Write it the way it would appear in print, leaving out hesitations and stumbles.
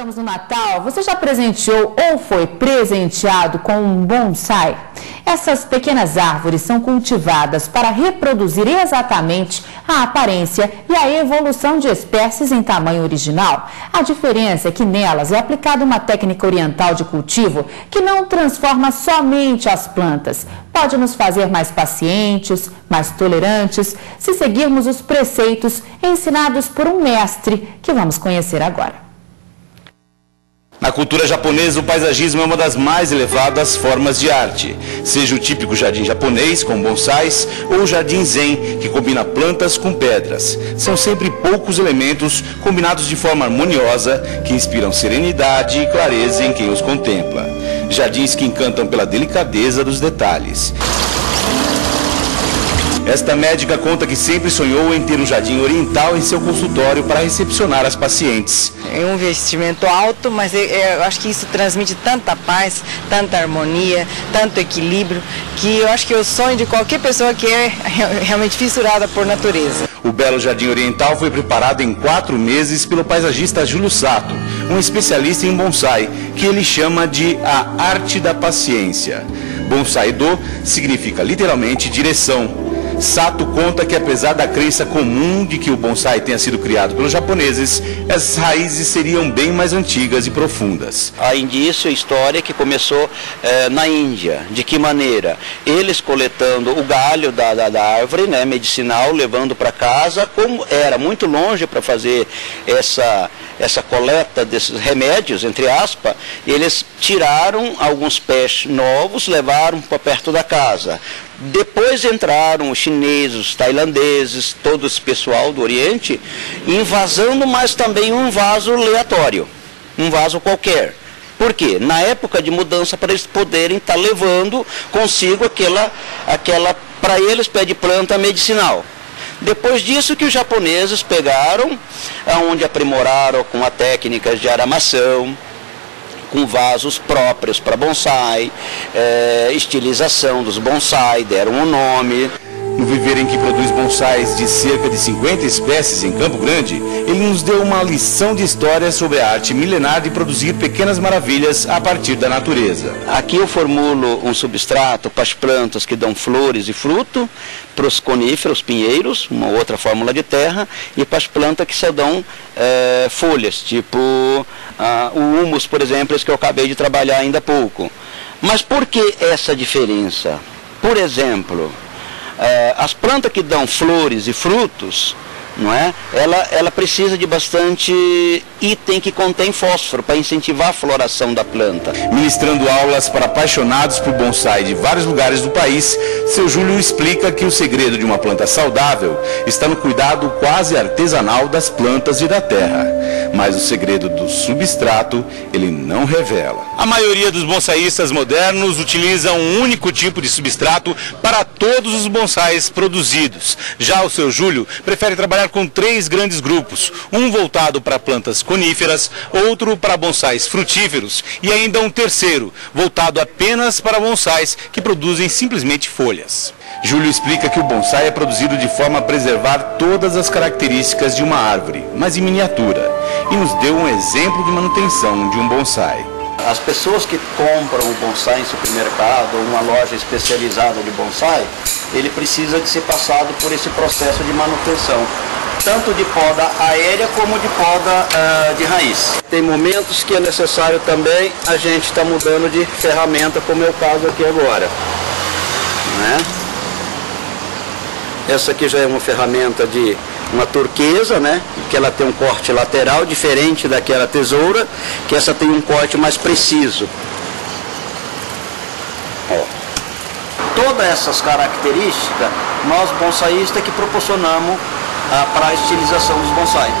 Estamos no Natal, você já presenteou ou foi presenteado com um bonsai? Essas pequenas árvores são cultivadas para reproduzir exatamente a aparência e a evolução de espécies em tamanho original. A diferença é que nelas é aplicada uma técnica oriental de cultivo que não transforma somente as plantas. Pode nos fazer mais pacientes, mais tolerantes, se seguirmos os preceitos ensinados por um mestre que vamos conhecer agora. Na cultura japonesa, o paisagismo é uma das mais elevadas formas de arte. Seja o típico jardim japonês, com bonsais, ou o jardim zen, que combina plantas com pedras. São sempre poucos elementos combinados de forma harmoniosa, que inspiram serenidade e clareza em quem os contempla. Jardins que encantam pela delicadeza dos detalhes. Esta médica conta que sempre sonhou em ter um jardim oriental em seu consultório para recepcionar as pacientes. É um investimento alto, mas eu acho que isso transmite tanta paz, tanta harmonia, tanto equilíbrio, que eu acho que é o sonho de qualquer pessoa que é realmente fissurada por natureza. O belo jardim oriental foi preparado em 4 meses pelo paisagista Júlio Sato, um especialista em bonsai, que ele chama de a arte da paciência. Bonsai-do significa literalmente direção. Sato conta que, apesar da crença comum de que o bonsai tenha sido criado pelos japoneses, essas raízes seriam bem mais antigas e profundas. Há indício e história que começou na Índia. De que maneira? Eles coletando o galho da árvore, né, medicinal, levando para casa, como era muito longe para fazer essa coleta desses remédios, entre aspas, eles tiraram alguns pés novos, levaram para perto da casa. Depois entraram os chineses, os tailandeses, todo esse pessoal do Oriente, invasando, mas também um vaso aleatório, um vaso qualquer. Por quê? Na época de mudança, para eles poderem estar levando consigo aquela para eles, pé de planta medicinal. Depois disso que os japoneses pegaram, onde aprimoraram com a técnicas de aramação, com vasos próprios para bonsai, estilização dos bonsai, deram um nome. No viveiro em que produz bonsais de cerca de 50 espécies em Campo Grande, ele nos deu uma lição de história sobre a arte milenar de produzir pequenas maravilhas a partir da natureza. Aqui eu formulo um substrato para as plantas que dão flores e fruto, para os coníferos, pinheiros, uma outra fórmula de terra, e para as plantas que só dão folhas, tipo o humus, por exemplo, esse que eu acabei de trabalhar ainda há pouco. Mas por que essa diferença? Por exemplo, as plantas que dão flores e frutos, não é? Ela precisa de bastante item que contém fósforo para incentivar a floração da planta. Ministrando aulas para apaixonados por bonsai de vários lugares do país, seu Júlio explica que o segredo de uma planta saudável está no cuidado quase artesanal das plantas e da terra. Mas o segredo do substrato ele não revela. A maioria dos bonsaístas modernos utilizam um único tipo de substrato para todos os bonsais produzidos. Já o seu Júlio prefere trabalhar com 3 grandes grupos, um voltado para plantas coníferas, outro para bonsais frutíferos e ainda um terceiro, voltado apenas para bonsais que produzem simplesmente folhas. Júlio explica que o bonsai é produzido de forma a preservar todas as características de uma árvore, mas em miniatura, e nos deu um exemplo de manutenção de um bonsai. As pessoas que compram o bonsai em supermercado ou uma loja especializada de bonsai, ele precisa de ser passado por esse processo de manutenção, tanto de poda aérea como de poda de raiz. Tem momentos que é necessário também a gente estar mudando de ferramenta, como é o caso aqui agora, né? Essa aqui já é uma ferramenta de uma turquesa, né? Que ela tem um corte lateral diferente daquela tesoura, que essa tem um corte mais preciso. Ó. Todas essas características, nós bonsaístas que proporcionamos para a estilização dos bonsais.